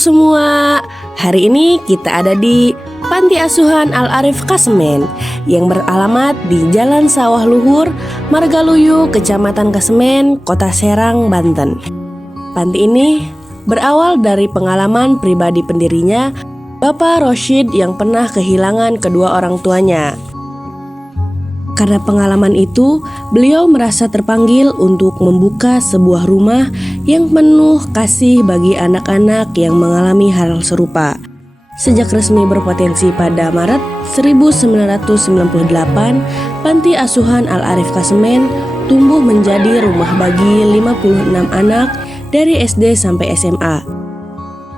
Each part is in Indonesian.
semua, hari ini kita ada di Panti Asuhan Al-Arif Kasemen yang beralamat di Jalan Sawah Luhur, Margaluyu, Kecamatan Kasemen, Kota Serang, Banten. Panti ini berawal dari pengalaman pribadi pendirinya, Bapak Rosyid yang pernah kehilangan kedua orang tuanya. Karena pengalaman itu, beliau merasa terpanggil untuk membuka sebuah rumah yang penuh kasih bagi anak-anak yang mengalami hal serupa. Sejak resmi berpotensi pada Maret 1998, Panti Asuhan Al-Arif Kasemen tumbuh menjadi rumah bagi 56 anak dari SD sampai SMA.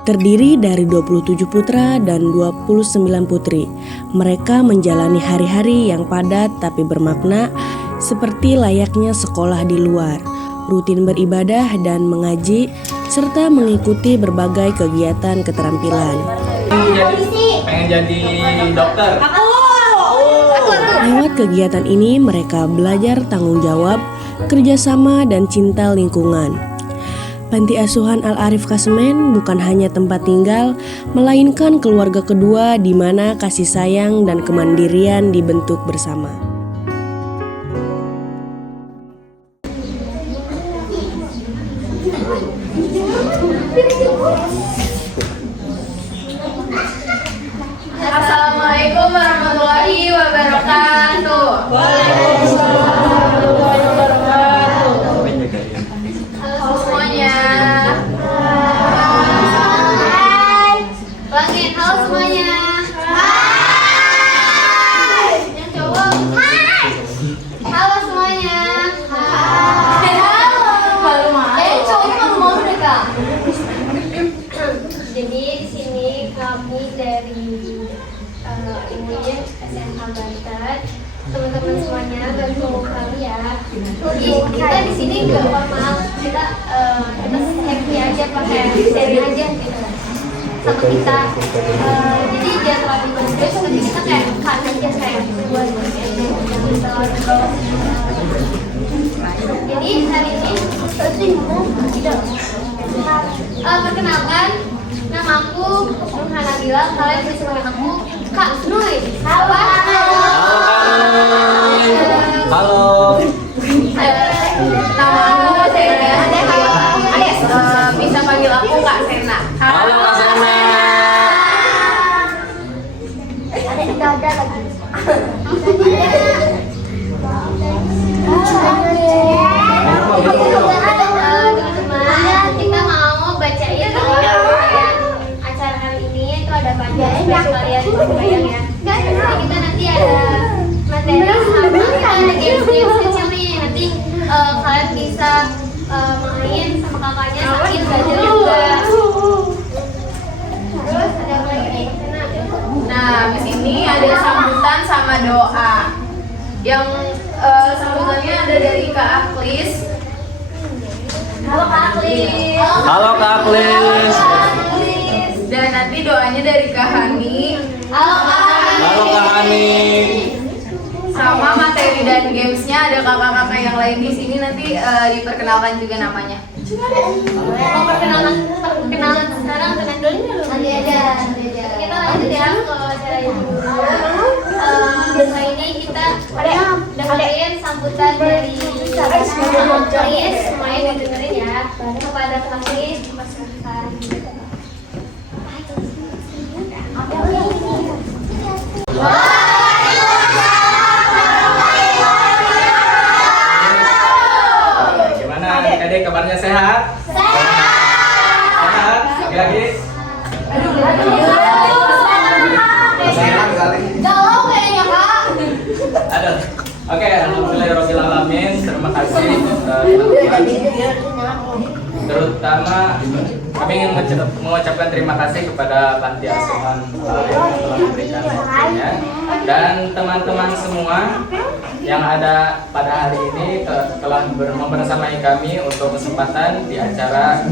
Terdiri dari 27 putra dan 29 putri. Mereka menjalani hari-hari yang padat tapi bermakna, seperti layaknya sekolah di luar, rutin beribadah dan mengaji, serta mengikuti berbagai kegiatan keterampilan. Pengen jadi dokter. Lewat kegiatan ini mereka belajar tanggung jawab, kerjasama, dan cinta lingkungan. Panti Asuhan Al-Arif Kasemen bukan hanya tempat tinggal, melainkan keluarga kedua di mana kasih sayang dan kemandirian dibentuk bersama. Assalamualaikum warahmatullahi wabarakatuh. Waalaikumsalam warahmatullahi wabarakatuh. Halo semuanya. Hai. Langit, halo semuanya. Hai. Yang cowok. Hai. Halo semuanya. Hai. Halo. Yang cowok malu-malu deh Kak. Jadi di sini kami dari ini SMA Banten, teman-teman semuanya gabung kami ya. Jadi kita di sini nggak formal, kita happy aja, pakai sharing aja gitu sama kita. Jadi jangan terlalu serius, tapi kita kayak fun aja kayak buat jadi hari ini perkenalkan, nama aku Nurhana Bila. Kalian bisa panggil aku Kak Nuy. Halo. Halo. Nama aku Sena. Bisa panggil aku Kak Sena. Halo Kak Sena. Ada lagi. Teman-teman, kita mau bacain acara hari ini, itu ada panjang kalian bayang ya. Jadi kita nanti ada materi sama kita ada games kecil nih. Nanti kalian bisa main sama kakaknya sambil belajar juga. Terus ada apa lagi nih? Nah, habis ini ada sambutan sama doa. Yang sambutannya ada dari Kak Aklis. Halo Kak Aklis. Halo Kak Aklis. Dan nanti doanya dari Kak Hani. Halo Kak Hani. Halo Kak Hani. Sama materi dan gamesnya ada kakak-kakak yang lain di sini, nanti diperkenalkan juga namanya. Mau perkenalan sekarang dengan Doni dulu. Nanti aja. Kita lanjut ya ke acara ini dulu. Setelah ini kita dengerin sambutan dari Aklis. Semuanya dengerin ya. Kepada Aklis dipersilakan. Gimana adik-adik, kabarnya sehat? Sehat? Lagi-lagi? Galau kayaknya Kak. Ada. Oke, alhamdulillahirabbil alamin. Terima kasih teman-teman. Terutama kami ingin mengucapkan terima kasih kepada Panti Asuhan Al-Arif yang telah memberikan waktunya, dan teman-teman semua yang ada pada hari ini telah membersamai kami untuk kesempatan di acara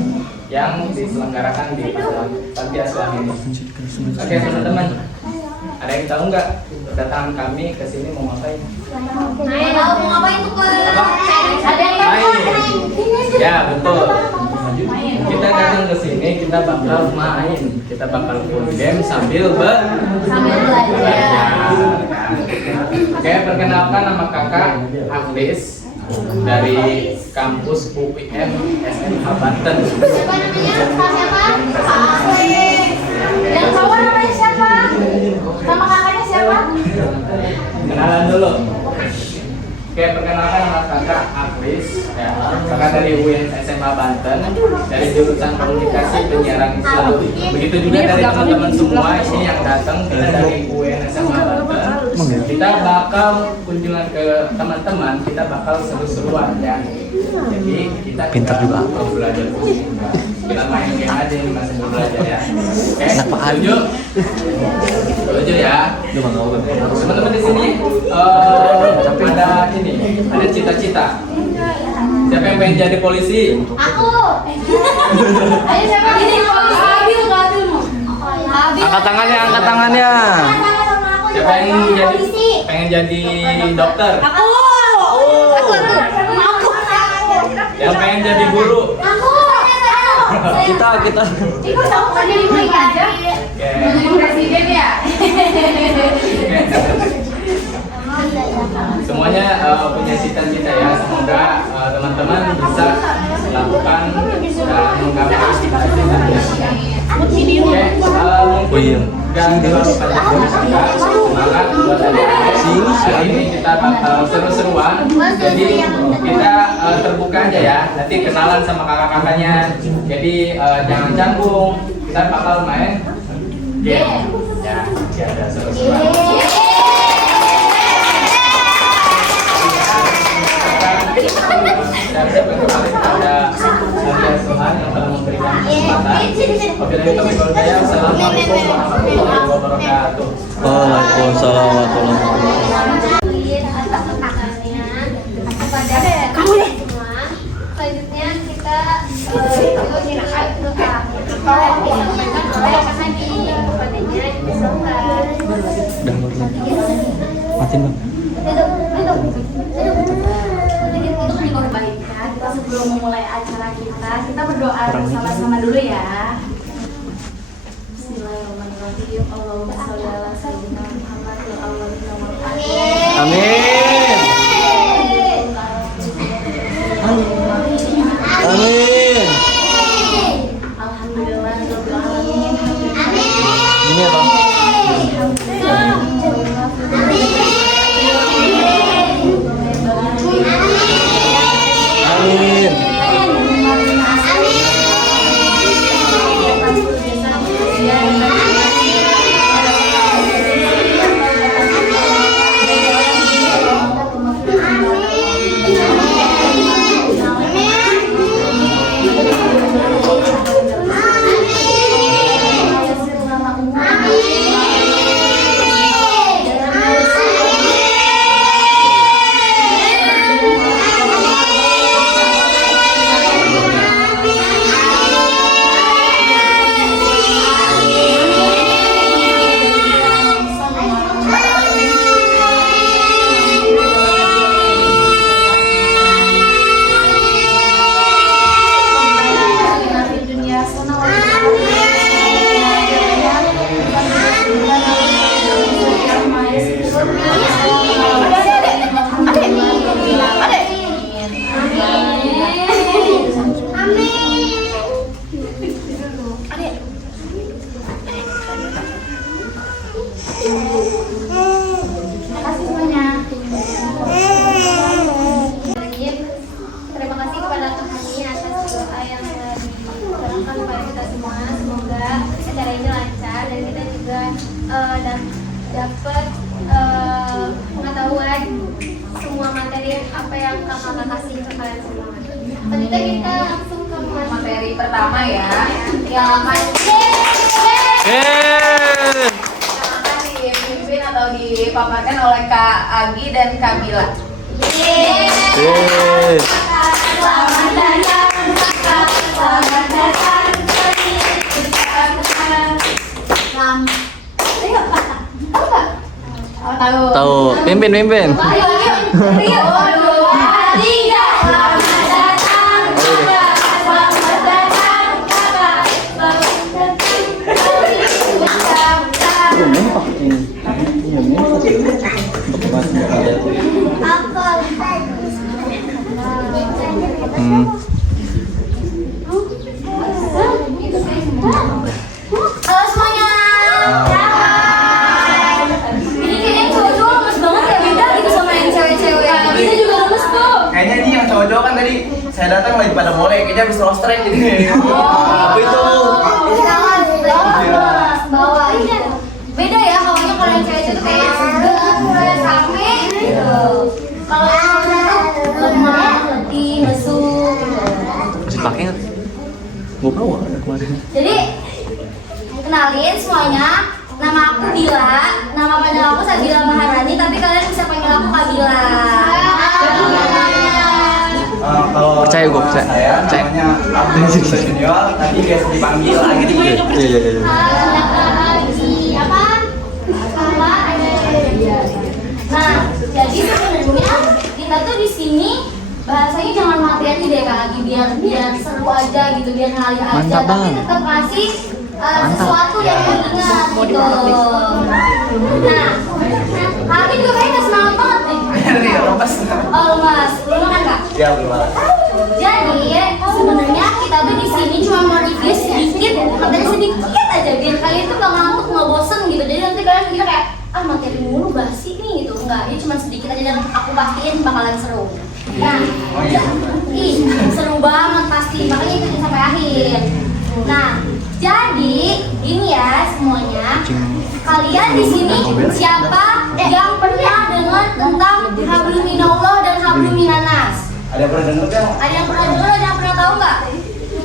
yang diselenggarakan di Panti Asuhan ini. Oke teman-teman, ada yang tahu nggak kedatangan kami ke sini mau ngapain? Main, mau ngapain tuh? Apa? Ada yang Main. Ya betul. Kita datang ke sini kita bakal main. Kita bakal full game sambil belajar. kan? Oke, perkenalkan nama kakak Agnes dari kampus UIN SMH Banten. Siapa namanya? Siapa? Yang cowok namanya siapa? Sama kakaknya siapa? Kenalan dulu. Oke, perkenalkan nama kakak Agnes, ya. Kakak dari UIN SMH Banten, dari jurusan Komunikasi Penyiaran Islam. Begitu juga dari teman-teman semua ini yang datang dari UIN SMH Banten. Kita bakal kunjungan ke teman-teman, kita bakal seru-seruan ya. Jadi kita Pintar juga. belajar kita main game aja ini masih belajar ya. Oke, setuju? Setuju ya. Teman-teman di sini ada ini, ada cita-cita. Siapa yang pengen jadi polisi? Aku. Ayo siapa? Ini Abil. Angkat tangannya, angkat tangannya. Siapa yang pengen jadi dokter? Aku. Yang pengen jadi guru? Aku. Kita Ikut sama jadi baik aja. Jadi presiden ya. Semuanya punya cita-cita ya. Semoga teman-teman bisa melakukan dan menggapai cita-citanya. Oke, mungkin nggak terlalu panjang kakak. Semangat buat adik-adik. Hari ini kita bakal seru-seruan. Jadi kita terbuka aja ya. Nanti kenalan sama kakak-kakaknya. Jadi jangan canggung. Kita bakal main game. Ya, ada seru-seruan. Dan ada Nadia Suhan yang telah memberikan kesempatan. Wabillahi taufiq wal hidayah. Assalamualaikum warahmatullahi wabarakatuh. Waalaikumsalam warahmatullahi wabarakatuh. Atas pertanyaannya kepada semua. Selanjutnya kita silakan doa. Oleh kakak di kepadanya dipersilakan. Udah matiin bang. Kita sebelum memulai acara kita berdoa bersama-sama dulu ya. Bismillahirrahmanirrahim. Allahumma sholli ala sayyidina Muhammad wa awwalina wal akhirin. Amin. Amin. Alhamdulillah rabbil alamin. Ini ya bang. Amin. Terima kasih kepada kami atas doa yang telah diberikan kepada kita semua. Semoga acara ini lancar dan kita juga dapat pengetahuan semua materi apa yang kakak kasih ke kalian semua. Selanjutnya kita langsung ke Materi pertama ya, yang akan dipimpin atau dipaparkan oleh Kak Agi dan Kak Bila. Selamat datang kakak, selamat datang. Tahu. Pimpin. Ayo, 1, 2, 3. Selamat datang kakak, selamat datang kakak, selamat Halo semuanya. Ini kayaknya cowok-cowok lemes banget ya, beda gitu sama yang cewek-cewek. Kita juga lemes kok. Kayaknya ini yang cowok-cowok kan tadi saya datang lagi pada mulai, kayaknya habis rostrek gitu. Apa itu? Jangan lemes, bawa ini. Beda ya hawanya kalau yang cewek-cewek tuh kayak segar, kayak rame gitu. Kalau yang cowok tuh lemah, letih, mesum gitu. Masih pakai nggak? Gua bawa kemarin. Jadi kenalin semuanya, nama aku Bila, nama panjang aku Sabila Maharani, tapi kalian bisa panggil aku Kabila. Kalau Percaya gua, percaya. Saya Percaya. namanya Abdul Senior, tadi biasa dipanggil lagi nih. Iya. Apa? Nah, jadi sebenarnya kita tuh di sini bahasanya jangan mati aja deh Kak, lagi biar seru aja gitu, biar ngalir aja, Mantap, tapi Bang. tetap kasih sesuatu yang diingat gitu. Nah, kami juga kayaknya nggak semangat banget nih. Nih, lepas. Oh mas, belum makan Kak? Ya, belum. Jadi sebenarnya kita tuh di sini cuma mau review sedikit, materi sedikit aja biar kalian tuh nggak ngantuk, nggak bosen gitu. Jadi nanti kalian kira kayak materi mulu basi nih gitu. Enggak, ini cuma sedikit aja dan aku pastiin bakalan seru. Nah, seru banget pasti, makanya ikutin sampai akhir. Nah, jadi ini ya semuanya. Kalian di sini siapa yang pernah dengar tentang hablum minallah dan hablum minanas? Ada yang pernah denger nggak? Ada yang pernah dengar, ada yang pernah tahu nggak?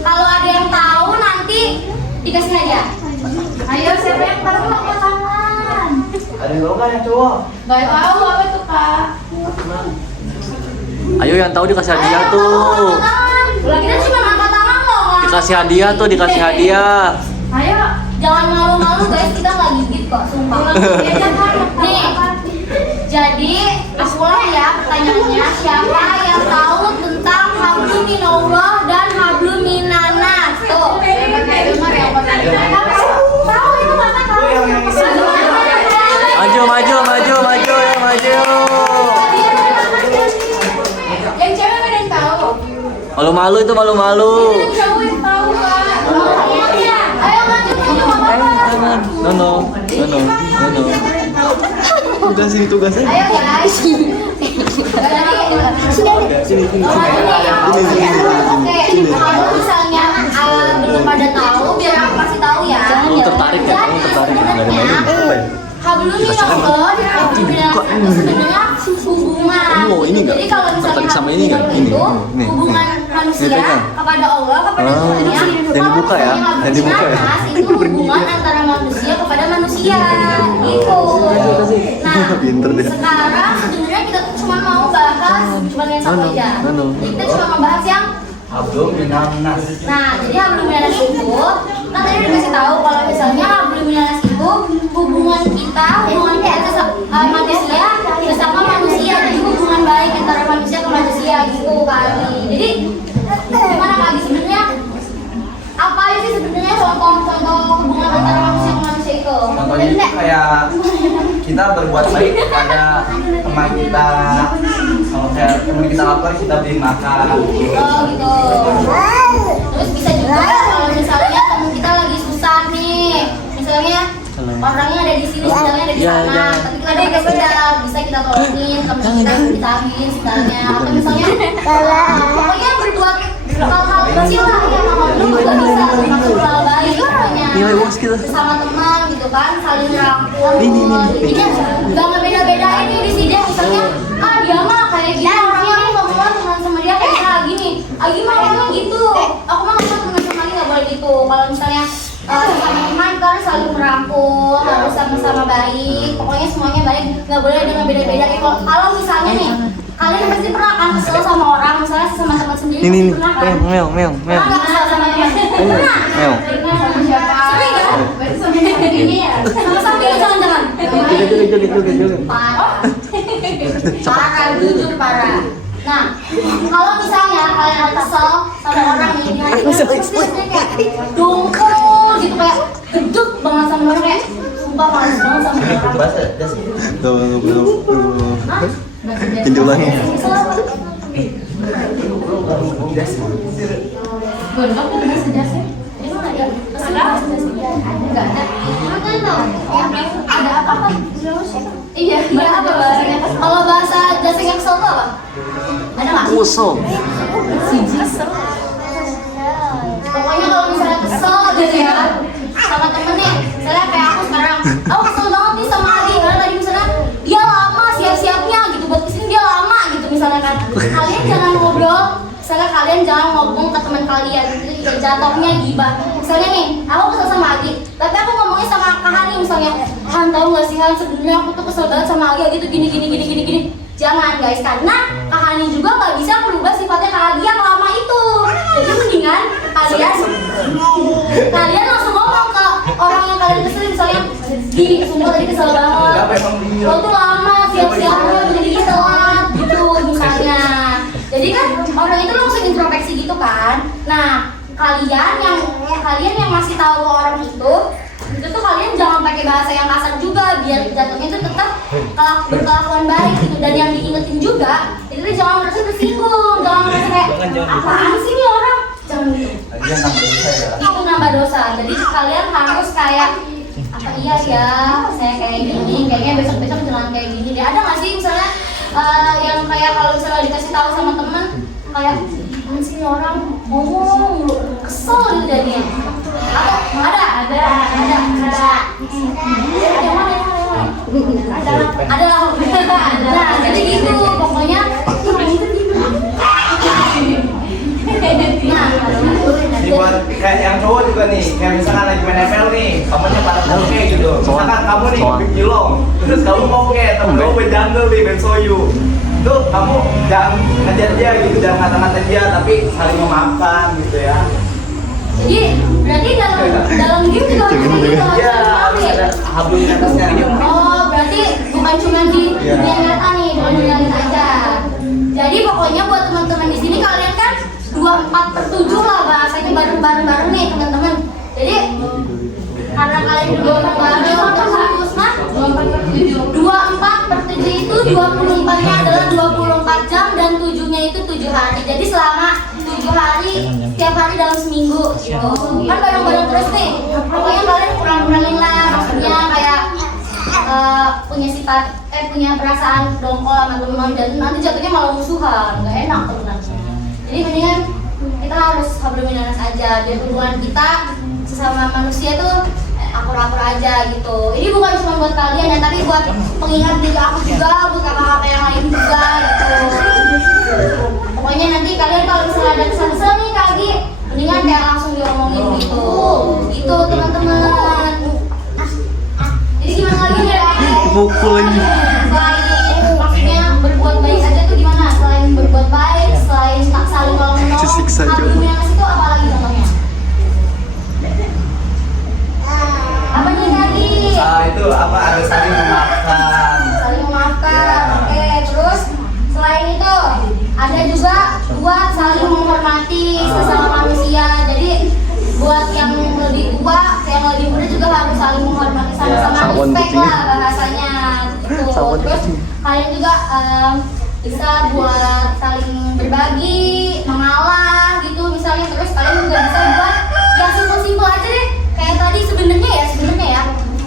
Kalau ada yang tahu nanti dikasih hadiah. Ayo siapa yang tahu angkat tangan? Ada yang tahu nggak yang cowok? Gak tahu apa tuh Kak? Ayo yang tahu dikasih hadiah Ayo, tuh. angkat tangan. Lah kita cuma angkat tangan loh. Kak. Dikasih hadiah tuh, dikasih hadiah. Ayo, jangan malu-malu guys, kita nggak gigit kok, sumpah. Nih, jadi aku ulang ya pertanyaannya, siapa yang tahu tentang hablum minallah dan hablum minanas? Tuh. Tahu itu kakak tahu. Maju ya maju. Yang cewek ada yang tahu? Malu-malu itu malu-malu. Yang cowok yang tahu Kak? Ayo maju Jangan. No. Udah sini tugasnya. Ayo guys. Oke, kalau misalnya belum pada tahu, biar aku kasih tahu ya. Kamu tertarik ya? Kamu tertarik ya? Dari mana? Apa ya? Hablum minallah dan hablum minanas itu sebenarnya hubungan. Oh, ini nggak? Jadi kalau misalnya Tertarik sama hablum ini nggak? minallah Ini, itu nih. hubungan manusia pegang. kepada Allah, kepada Ah, Tuhannya. dan dibuka ya? Dan dibuka ya? Itu hubungan antara manusia kepada manusia, gitu. Nah, Pinter deh. sekarang sebenarnya kita tuh cuma mau bahas cuma yang satu aja. Jadi kita cuma membahas yang Abdul Minanas. Nah, jadi hablum minanas itu, kan tadi udah kasih tahu kalau misalnya hablum minanas itu hubungan kita manusia bersama manusia, jadi hubungan baik antara manusia ke manusia gitu kan. Jadi gimana lagi sebenarnya? Apa aja sih sebenarnya contoh hubungan antara manusia ke manusia itu? Contohnya itu kayak kita berbuat baik kepada teman kita. Kalau kayak teman kita lapar, kita beri makan. Oh gitu. Terus bisa juga kalau misalnya teman kita lagi susah nih, misalnya orangnya ada di sini, misalnya ada di sana, tapi kita ada di sekitar, bisa kita tolongin, kalau kita ditahin misalnya, atau misalnya pokoknya berbuat hal-hal kecil lah ya, hal-hal juga bisa termasuk hal baik pokoknya. Nilai UAS kita. Bersama teman gitu kan, saling rangkul. Jadi nggak ngebeda-bedain nih di sini, misalnya dia mah kayak gini orangnya, aku nggak mau teman sama dia kayak gini. Gimana orangnya gitu? Aku mah nggak mau teman sama dia, nggak boleh gitu. Kalau misalnya sama teman kan saling merangkul, harus sama-sama baik. Pokoknya semuanya baik, nggak boleh ada ngebeda-bedain. Kalau misalnya nih, kalian pasti pernah kan kesel sama orang, misalnya sama teman sendiri. Ini Pernah kan? meong. Pernah nggak kesel sama teman? Pernah. Meong. Sama siapa? Sering kan? Ini ya. Sama samping jangan-jangan. Joget. Parah. Parah, jujur parah. Nah, kalau misalnya kalian ada kesel sama orang nih, kayak dongkol gitu, kayak geduk banget sama orang, kayak sumpah males banget sama orang. Bahasa das. Tuh, belum. Hah? Tinjau lagi. Kesel apa? Gondok tuh ada sejasnya. Emang ada? Enggak ada. Ada apa? Iya, apa bahasanya? Kalau bahasa jasnya kesel tuh apa? Ada nggak? Kusel. Pokoknya kalau misalnya kesel gitu ya sama temen nih, misalnya kayak aku sekarang, aku kesel banget nih sama Adi karena tadi misalnya dia lama siap-siapnya gitu buat kesini, dia lama gitu misalnya kan. Kalian jangan ngobrol, misalnya kalian jangan ngomong ke teman kalian, itu jatuhnya gibah. Misalnya nih, aku kesel sama Adi, tapi aku ngomongnya sama Kak Hani misalnya, Han tahu nggak sih Han, sebenarnya aku tuh kesel banget sama Adi gitu gini. Jangan guys, karena Kak Hani juga nggak bisa merubah sifatnya Kak Adi yang lama itu. Jadi mendingan kalian langsung ngomong ke orang yang kalian kesel, misalnya di sumpah tadi kesel banget, lo tuh lama siap-siapnya jadi telat gitu misalnya. Jadi kan orang itu langsung introspeksi gitu kan. Nah kalian yang masih tahu ke orang itu tuh kalian jangan pakai bahasa yang kasar juga biar jatuhnya itu tetap berkelakuan baik gitu. Dan yang diingetin juga itu tuh jangan merasa tersinggung, jangan merasa kayak apaan sih nih orang, jangan gitu. Itu nambah dosa. Jadi kalian harus kayak apa iya ya saya kayak gini, kayaknya besok jangan kayak gini deh. Ada nggak sih misalnya yang kayak kalau misalnya dikasih tahu sama temen kayak apaan sih nih orang ngomong lu kesel gitu jadinya? Atau ada nah jadi gitu pokoknya. Jadi buat kayak yang cowok juga nih, kayak misalkan lagi main ML nih, kamunya pada oke gitu. Misalkan kamu nih Big Jilong, terus kamu mau oke, temen kamu berjandel nih, Bensoyu. Itu kamu jangan ngejar dia gitu, jangan ngata-ngata dia, tapi saling memaafkan gitu ya. Jadi berarti dalam game juga harus gitu, Iya, harus ada hablum di atasnya. Oh, berarti bukan cuma di dunia nyata nih, bukan dunia nyata aja. Jadi pokoknya buat teman-teman di sini kalian kan 24/7 lah bahasanya bareng nih teman-teman. Jadi karena kalian 24/7 itu 24-nya adalah 24 jam dan 7-nya itu 7 hari. Jadi selama 7 hari setiap hari dalam seminggu gitu. Kan bareng-bareng terus nih. Pokoknya kalian kurang-kurangin lah, maksudnya kayak punya perasaan dongkol sama teman dan nanti jatuhnya malah musuhan, nggak enak tuh nanti. Jadi mendingan kita harus hablum minanas aja biar hubungan kita sesama manusia tuh akur-akur aja gitu. Ini bukan cuma buat kalian ya, tapi buat pengingat diri aku juga, buat kakak-kakak yang lain juga gitu. Pokoknya nanti kalian kalau misalnya ada kesel-kesel nih kaki, mendingan kayak langsung diomongin gitu. Gitu teman-teman. Jadi gimana lagi ya? Mukul lagi. Selain maksudnya berbuat baik aja tuh gimana? Selain berbuat baik, selain tak saling tolong menolong, Disiksa juga. hablum itu apa lagi contohnya? Apa nih tadi? Itu apa harus saling memaafkan. Saling memaafkan. Oke, terus selain itu ada juga buat saling menghormati sesama manusia. Jadi buat yang lebih tua, yang lebih muda juga harus saling menghormati sama-sama, respect lah bahasanya gitu. Terus kalian juga bisa buat saling berbagi, mengalah gitu misalnya. Terus kalian juga bisa buat yang simpel-simpel aja deh. Kayak tadi sebenarnya ya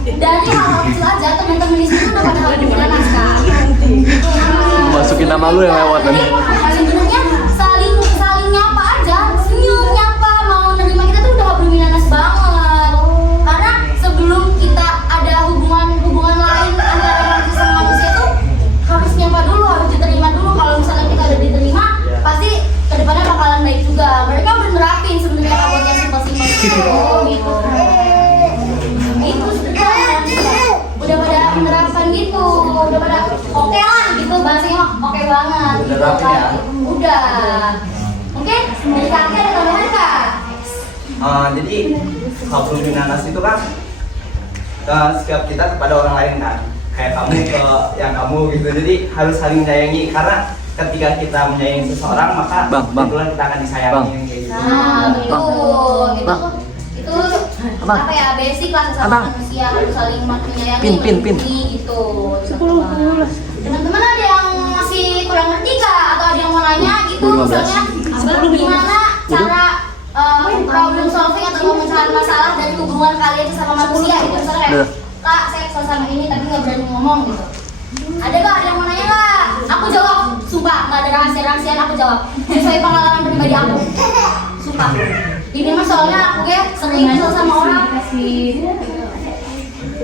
dari hal kecil aja teman-teman di sini udah pada hablum minanas kan. Masukin nama lu yang lewat kan. Sebenarnya saling nyapa aja, senyum nyapa, mau nerima kita tuh udah hablum minanas banget. Karena sebelum kita ada hubungan lain antara manusia sama manusia tuh harus nyapa dulu, harus diterima dulu. Kalau misalnya kita udah diterima, pasti kedepannya bakalan baik juga. Mereka udah nerapin sebenarnya kabutnya simpel-simpel gitu. Itu sebenarnya udah pada menerapkan gitu, udah pada oke lah gitu, bahasanya oke banget gitu kan. Udah. Oke, dari kakek ada tambahan kak? Jadi hablum minanas itu kan sikap kita kepada orang lain kan, kayak kamu ke yang kamu gitu. Jadi harus saling menyayangi, karena ketika kita menyayangi seseorang maka itulah kita akan disayangi kayak gitu. Nah, itu apa ya, basic lah sesama manusia, harus saling menyayangi, Pin. gitu. Teman-teman ada yang masih kurang ngerti kak, atau ada yang mau nanya gitu, misalnya gimana cara problem solving atau pemecahan masalah dari hubungan kalian sama manusia gitu. Misalnya kayak, Kak, saya kesal sama ini tapi nggak berani ngomong gitu. Ada yang mau nanya nggak? Aku jawab, sumpah nggak ada rahasia-rahasiaan, aku jawab sesuai pengalaman pribadi aku. Sumpah. Ini mah soalnya aku sering kesal sama orang.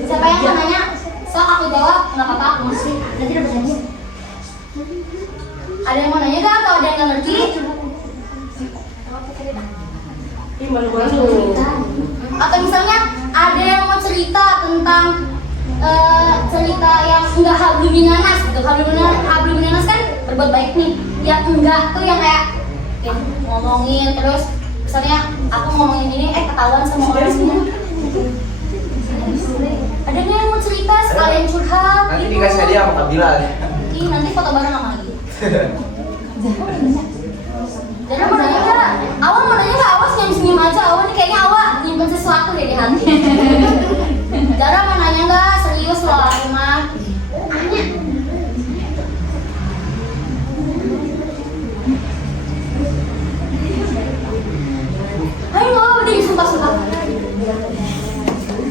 Siapa yang mau nanya? Sok aku jawab, nggak apa-apa aku masih. Nanti udah berjanji. Ada yang mau nanya nggak atau ada yang nggak ngerti? Atau misalnya ada yang mau cerita tentang cerita yang enggak hablumminanas gitu. Hablumminanas kan berbuat baik nih. Yang enggak tuh yang kayak ngomongin terus misalnya aku ngomongin ini ketahuan sama orang semua. Ada nggak yang mau cerita sekalian curhat? Nanti gitu. dikasih hadiah sama Kak Bilal. Ih, nanti foto bareng sama lagi. Jadi mau nanya nggak? Awal mau nanya nggak? Awas senyum aja. Awal nih kayaknya awal nyimpen sesuatu deh di hati. Dara mau nanya nggak? Serius loh aku mah. Nanya. Ayo, udah sumpah.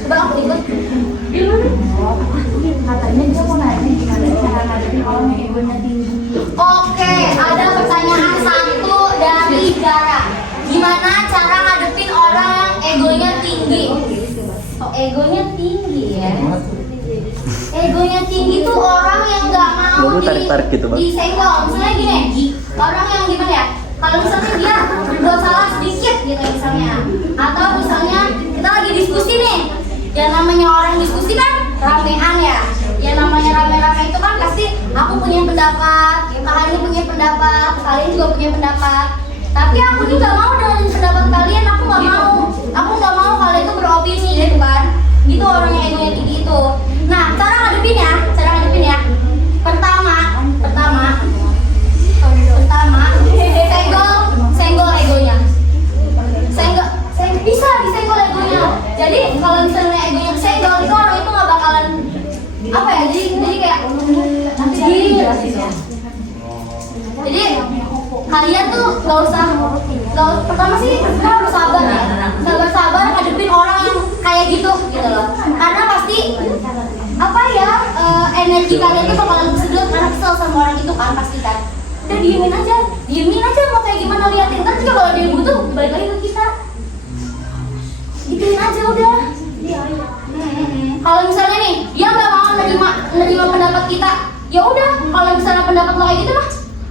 Coba aku ikut. Katanya dia mau nanya gimana cara ngadepin orang yang egonya tinggi. Oke, ada pertanyaan satu dari Dara. Gimana cara ngadepin orang yang egonya tinggi? Oh, egonya tinggi ya. Egonya tinggi tuh orang yang nggak mau Baru tarik-tarik gitu, Bang. disenggol. Misalnya gini, orang yang gimana ya? Kalau misalnya dia berbuat salah sedikit gitu misalnya, atau misalnya kita lagi diskusi nih, yang namanya orang diskusi kan ramean ya. Yang namanya rame-rame itu kan pasti aku punya pendapat, kalian punya pendapat, kalian juga punya pendapat. Tapi aku juga mau dengerin pendapat kalian, aku nggak mau kalian itu beropini gitu kan. Itu orang yang egonya tinggi itu. Nah, cara ngadepin ya. Pertama, senggol egonya. Bisa disenggol egonya. Jadi kalau misalnya egonya kesenggol itu orang itu nggak bakalan apa ya? Jadi kayak jadi kalian tuh nggak usah. Pertama sih kita harus sabar ya. Sabar ngadepin orang yang kayak gitu loh. Karena pasti energi kalian tuh bakalan kesedot karena kesel sama orang itu kan pasti kan. Udah diemin aja mau kayak gimana liatin kan juga kalau dia butuh balik lagi ke kita. Gituin aja udah. Kalau misalnya nih dia nggak mau nerima pendapat kita, ya udah. Kalau misalnya pendapat lo kayak gitu mah,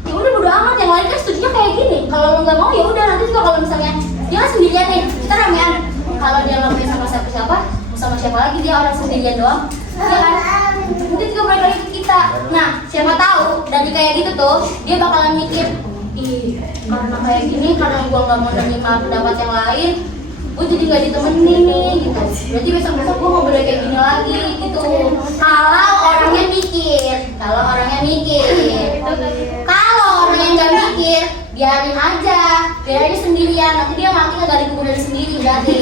ya udah bodo amat. Yang lain kan setujunya kayak gini. Kalau lo nggak mau ya udah. Nanti juga kalau misalnya dia kan sendirian nih, kita ramean. Kalau dia nggak main sama siapa, sama siapa lagi dia orang sendirian doang, ya kan? Nanti juga balik lagi ke kita. Nah, siapa tahu dari kayak gitu tuh dia bakalan mikir, karena kayak gini, karena gua nggak mau nerima pendapat yang lain, gue jadi nggak ditemenin nih gitu. Berarti besok gue mau boleh kayak gini lagi gitu. Kalau orangnya mikir. Kalau orangnya nggak mikir, biarin aja sendirian. Nanti dia mati nggak gali kubur dari sendiri berarti.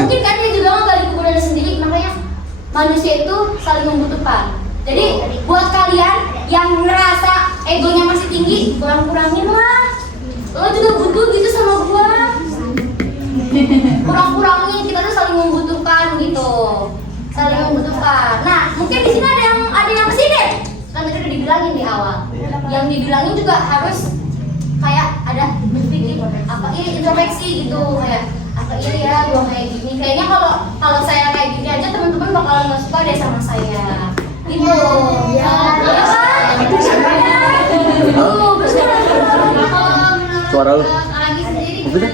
Mungkin kan dia juga nggak gali kubur dari sendiri. Makanya manusia itu saling membutuhkan. Jadi buat kalian yang ngerasa egonya masih tinggi, kurang-kurangin lah. Lo juga butuh gitu sama gua. Kurang-kurangin, kita tuh saling membutuhkan gitu. Nah, mungkin di sini ada yang kesini. Kan tadi udah dibilangin di awal. Yang dibilangin juga harus kayak ada berpikir introspeksi gitu, kayak apa ya gua kayak gini. Kayaknya kalau saya kayak gini aja teman-teman bakalan nggak suka deh sama saya. Gitu. Suara lu. Lagi sendiri. Udah.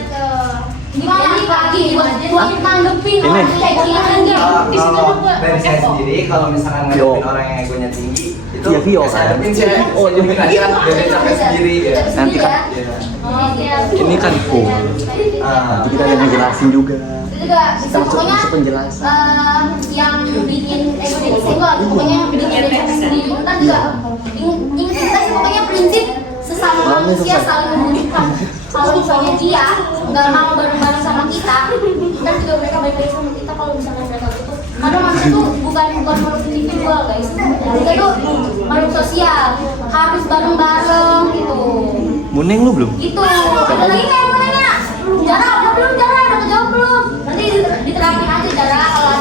Gimana nih pagi buat tanggepin orang kayak gini? Kalau dari saya sendiri, kalau misalkan ngadepin orang yang egonya tinggi, itu Iya, Vio saya kan? hadepin sih, diemin aja, biar capek sendiri ya. Nanti kan ini kan full. Nanti kita yang ngejelasin juga. Itu juga Kita bisa masuk penjelasan. yang bikin ego jadi senggol, pokoknya yang bikin ego capek sendiri. Ntar juga ingat kita sih pokoknya prinsip sesama manusia saling membutuhkan. Kalau misalnya dia nggak mau bareng-bareng sama kita, ntar juga mereka balik lagi sama kita kalau misalnya mereka butuh. Karena manusia tuh bukan makhluk individual guys, kita tuh makhluk sosial, harus bareng-bareng gitu. Muning lu belum? Gitu. Ada lagi nggak yang mau nanya? Jara, udah belum Jara? Udah kejawab belum? Nanti diterangin aja Jara. Kalau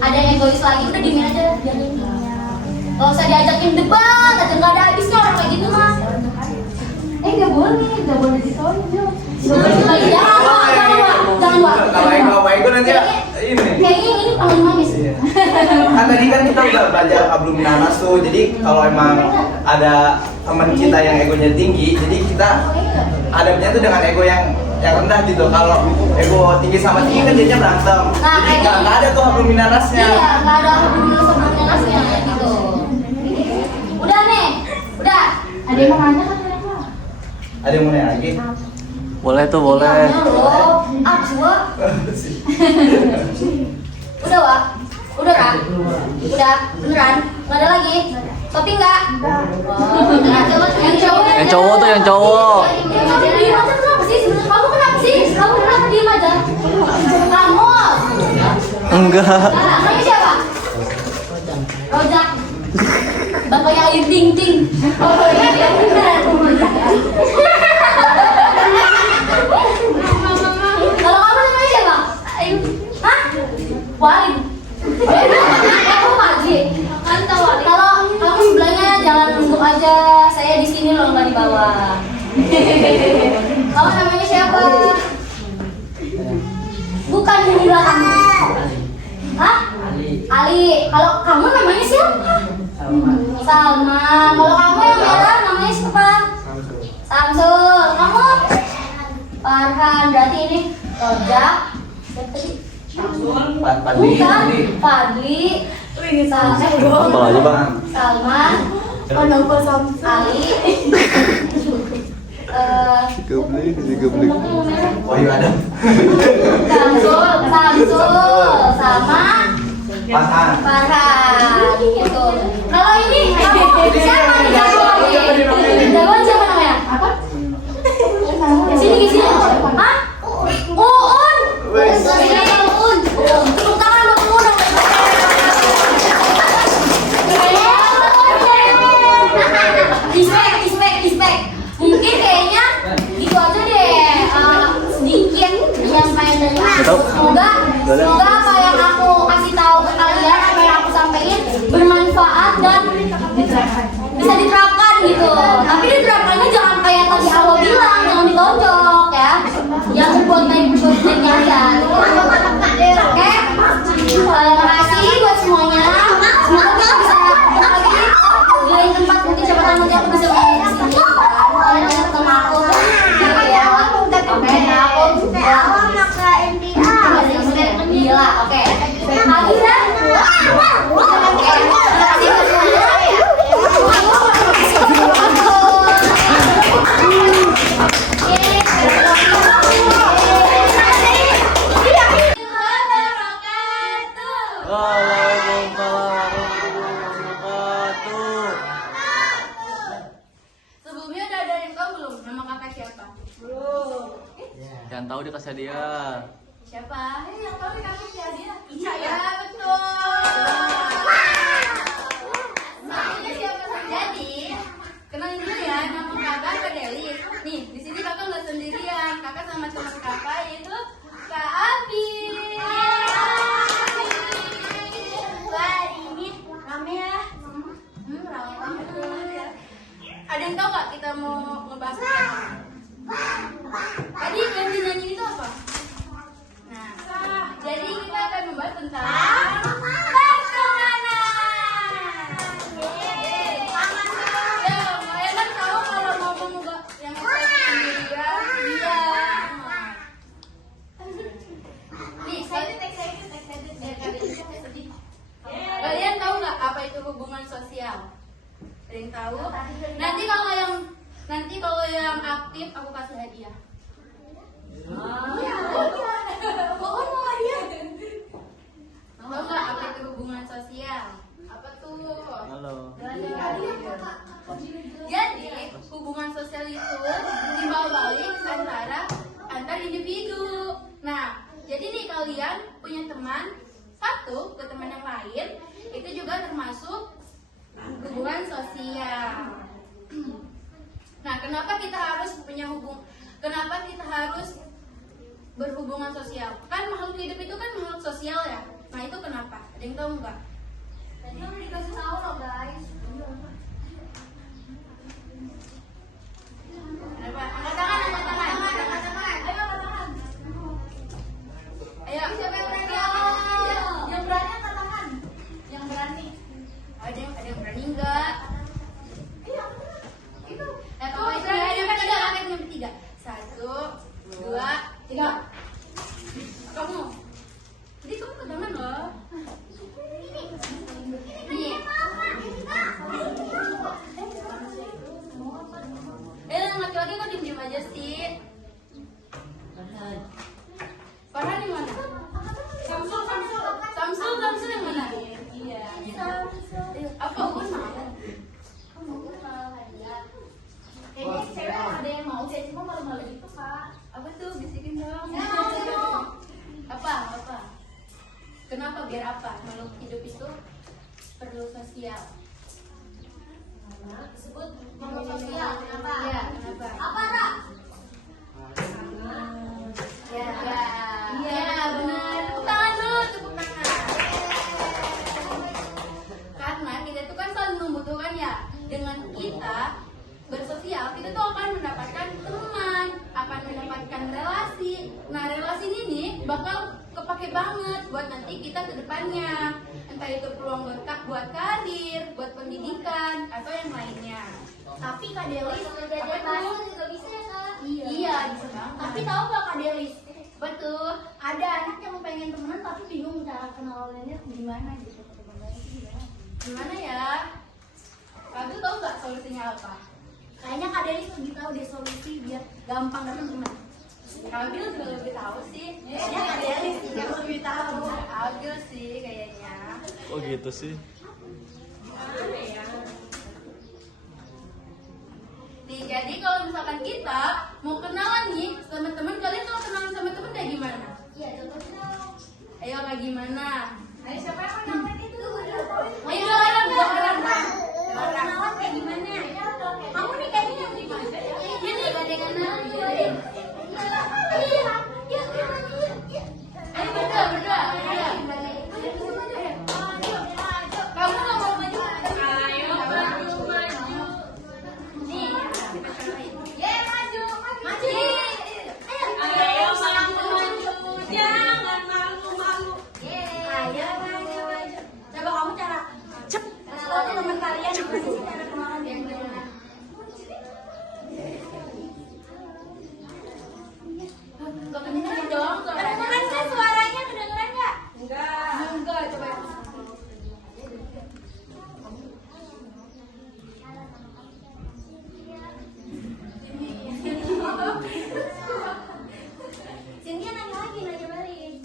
ada yang egois lagi, udah diemin aja. Gak usah diajakin debat, aja nggak ada habisnya orang kayak gitu mah. Nggak boleh ditonjol. Jangan Wak. Kalau ego nanti ini. Kayaknya ini paling manis. Kan tadi kan kita udah belajar hablum minanas tuh. Jadi kalau emang ada teman kita yang egonya tinggi, jadi kita hadapnya tuh dengan ego yang rendah gitu. Kalau ego tinggi sama tinggi kan jadinya berantem. Nah, Jadi nggak ada tuh hablum minanasnya. Iya, nggak ada hubungan sama minasnya gitu. Udah nih, udah. Ada yang mau nanya kan Reva? Ada yang mau nanya lagi? Boleh tuh, boleh. Iya, loh. Wak. Udah, Wak. Udah, Kak. Udah, beneran. Nggak ada lagi. Tapi nggak? Yang cowok. Yang cowok tuh, yang cowok. Kamu diem aja kenapa sih? Sebenarnya kamu kenapa sih? Kamu kenapa diem aja? Kamu. Enggak. Namanya siapa? Rojak. Bapaknya Ayu Ting Ting. Oh iya, beneran. Kalau kamu namanya siapa? Hah? Walid. Aku Maji. Kan tahu Walid. Kalau kamu sebelahnya jangan nunduk aja. Saya di sini loh, nggak di bawah. Kamu namanya siapa? Bukan di belakang. Hah? Ali. Kalau kamu namanya siapa? Salma. Kalau kamu yang merah namanya siapa? Samsul. Kamu? Farhan. Berarti ini Rojak. Siapa tadi? Bukan. Fadli. Apa aja bang? Salman. Ali. Oh iya ada. Samsul sama Farhan. gitu. Kalau ini siapa nih jagoan? Jagoan siapa namanya? Apa? Sini ke sini. Hah? Uun. Sini Uun. Tepuk tangan buat Uun. Respect. Mungkin kayaknya gitu aja deh. Sedikit yang pengen dari aku. Semoga apa yang aku kasih tahu ke kalian, apa yang aku sampaikan bermanfaat dan bisa diterapkan gitu. Tapi diterapkannya jangan kayak tadi awal bilang, jangan ditonjok ya. Yang berbuat baik-baiknya aja. Oke? Terima kasih buat semuanya. Semoga kita bisa ketemu lagi di lain tempat. Mungkin siapa tahu nanti aku bisa main di sini. Kalian bisa ketemu aku. Oke, aku gila, oke. Lagi kan? Oke, terima kasih buat semuanya. Sebelumnya udah ada yang tahu belum nama kakak siapa? Belum. Yang tahu dikasih dia. Siapa? Yang tahu nih kakak siapa dia? Ica ya? Betul. Namanya siapa? Jadi, kenalin dulu ya, nama kakak Kak Deli. Nih, di sini kakak nggak sendirian. Kakak sama teman kakak yaitu Kak Abi. Wah, ini rame ya. Rame banget. Ada yang tahu nggak kita mau ngebahas apa? Tadi yang dinyanyi itu apa? Nah, jadi kita akan membahas tentang pertemanan. Ya, kalian kan tahu kalau ngomong enggak yang sendirian, iya. Nih, kalian tahu nggak apa itu hubungan sosial? Ada yang tahu? Nanti kalau yang aktif aku kasih hadiah. Bohong mau hadiah. Tahu nggak apa itu hubungan sosial? Apa tuh? Halo. Jadi hubungan sosial itu timbal balik antar individu. Nah, jadi nih kalian punya teman satu ke teman yang lain itu juga termasuk hubungan sosial. Nah, kenapa kita harus berhubungan sosial? Kan makhluk hidup itu kan makhluk sosial ya. Nah, itu kenapa? Ada yang tahu nggak? Tadi udah dikasih tahu loh guys. Kenapa? Angkat tangan. Ayo angkat tangan. Ayo. Siapa yang berani? Yang berani angkat tangan. Yang berani. Ada yang berani nggak? Iya. Itu. Kamu berani yang ketiga, angkat yang ketiga. 1, 2, 3. Kamu. Jadi kamu ke tangan loh. Ini. Yang laki-laki kok diem-diem aja sih? Farhan di mana? Samsul yang mana? Iya. Apa Uun mau? Kayaknya cewek ada yang mau sih, cuma malu-malu gitu kak. Apa tuh? Bisikin dong. Mau. Apa? Kenapa? Biar apa? Makhluk hidup itu perlu sosial. Disebut makhluk sosial. Kenapa? Iya, kenapa? Apa Ra? Iya, benar. Tepuk tangan dulu, tepuk tangan. Karena kita itu kan saling membutuhkan ya. Dengan kita bersosial, kita tuh akan mendapatkan teman, akan mendapatkan relasi. Nah, relasi ini bakal kepake banget buat nanti kita ke depannya. Entah itu peluang buat karir, buat pendidikan, atau yang lainnya. Tapi Kak Delis belajar bahasa juga bisa ya kak? Iya, bisa banget. Tapi tahu nggak Kak Delis? Betul. Ada anak yang pengen temenan tapi bingung cara kenalannya gimana gitu. Gimana ya? Kamu tahu nggak solusinya apa? Kayaknya Kak Delis lebih tahu deh solusi biar gampang dapet teman. Agil juga lebih tahu sih. Kayaknya Kak Delis yang lebih tahu. Agil sih kayaknya. Oh gitu sih. Nih, jadi kalau misalkan kita mau kenalan nih sama teman, kalian kalau kenalan sama teman kayak gimana? Iya, contohnya dong. Ayo kayak gimana? Ayo siapa yang mau namain itu? Ayo orang. Kenalan kayak gimana? Kamu nih kayaknya yang gimana? Ini gandengan Iya. Ayo berdua. Kamu nggak mau maju? Ayo maju. Nih, kita carain. Maju. Ayo maju. Jangan malu-malu. Ayo maju. Coba kamu cara kalau teman kalian gimana sih cara kenalan yang gimana? Gak kedengeran dong. Kedengeran kan suaranya, kedengeran nggak? Enggak, coba. Cynthia nanya balik.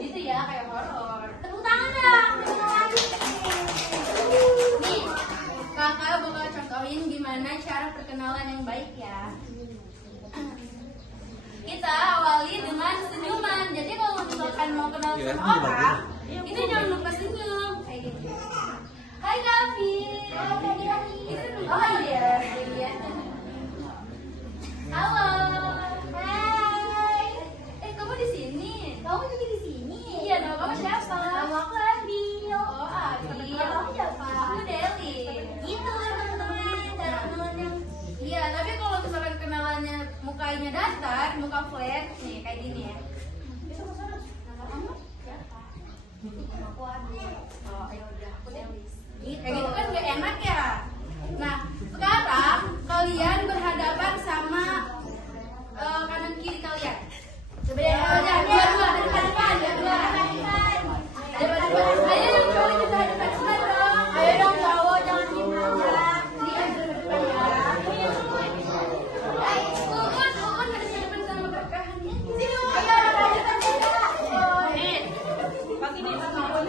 Gitu ya, kayak horor. Tepuk tangan dong. Tepuk lagi. Nih, kakak bakal contohin gimana cara perkenalan yang baik ya. Kita awali dengan senyuman. Jadi kalau misalkan mau kenal sama orang, itu jangan lupa senyum. Kayak gitu. Hai Gavi. Oh iya. Halo. Hai. Kamu di sini? Kamu juga di sini? Iya, nama kamu siapa? Nama aku Adil. Oh, Adi. Kamu siapa? Aku Deli. Gitu teman-teman, cara kenalan yang Iya, tapi kalau misalkan kenalannya mukanya datar, muka flat, nih kayak gini ya. nama kamu siapa? Aku Adil. Oh, ya udah, aku Delis. Kayak gitu kan gak enak ya. Nah, sekarang kalian berhadapan sama kanan kiri kalian. Coba ya, dua, depan. Ayo yang cowok juga depan dong. Ayo dong cowok, jangan diem aja. Depan ya. Uun ada depan sama berkahan ya. Nih, pakai nih sama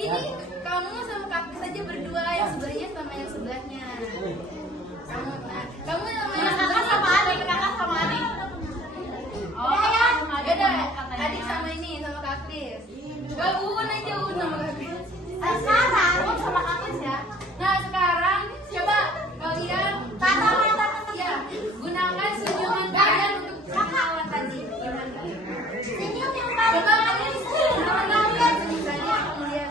Ini kamu sama kakak saja berdua, yang sebelahnya sama yang sebelahnya. Kamu sama yang kakak sama adik, kakak sama adik. Oh, ya, beda. Adik sama ini, sama Kak Kris. Gak Un aja Un sama Kak Kris. Sekarang Un sama Kak Kris ya. Nah sekarang coba kalian ya gunakan senyuman kalian untuk melawan tadi. Gimana? Senyum yang tadi. Coba kalian senyum kalian. Misalnya aku lihat.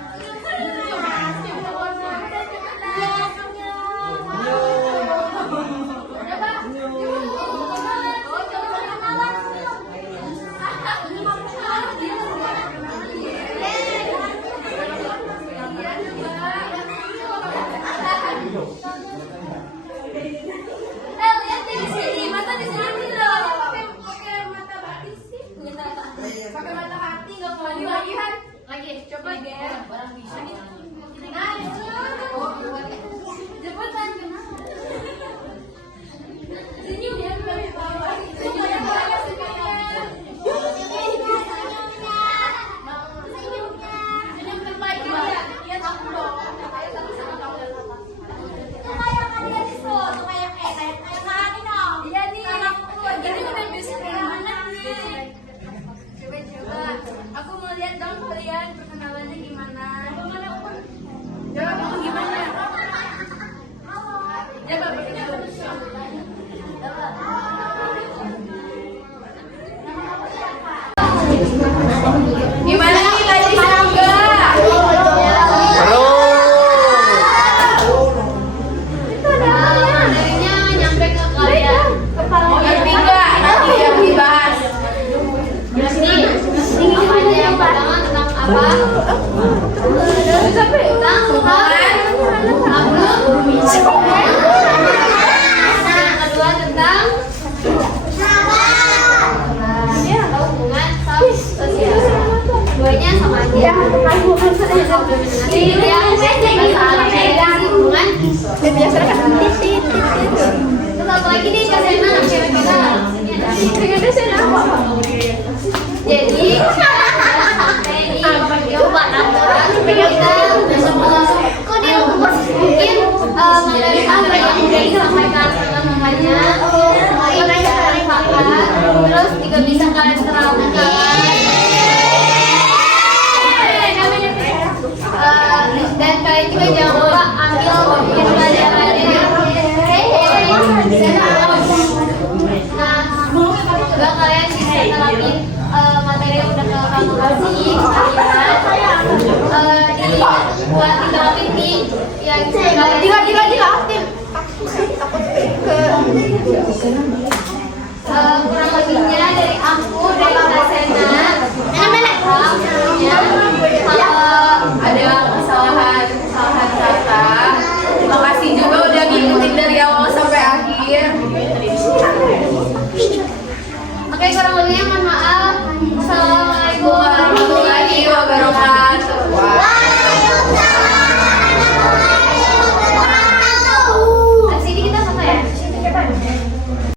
Lihat di sini, mata di sini loh. Pakai mata hati sih. Pakai mata hati nggak mau lihat. Lagi, coba deh. Nah, cepetan. Senyum ya, senyum ya, senyum terbaik ya. Lihat aku dong. Kayak tadi sama kamu. Itu kayak kalian itu, tuh kayak Nani dong. Iya nih. Ini udah bisa mana nih? Coba. Aku mau lihat dong kalian perkenalannya gimana. Coba kamu gimana? Coba perkenalan. Gimana nih tadi semoga? Materinya nyampe ke kalian. Ngerti nggak nanti yang dibahas? Ngerti? Apa aja yang pertama tentang apa? Tentang hubungan. Yang kedua tentang hubungan sosial. Keduanya sama aja. Nanti yang masalah hubungan. Terus apa lagi nih kesenan kira-kira? Jadi sampai di coba laporan kita kok dia mungkin materi apa yang udah disampaikan teman-temannya terus juga bisa kalian terapkan dan kalian juga jangan lupa ambil pelajarannya. Nah, semoga kalian bisa terapin materi yang udah kamu kasih buat diterapin di yang kurang lebihnya dari aku, dari Kak Sena, ada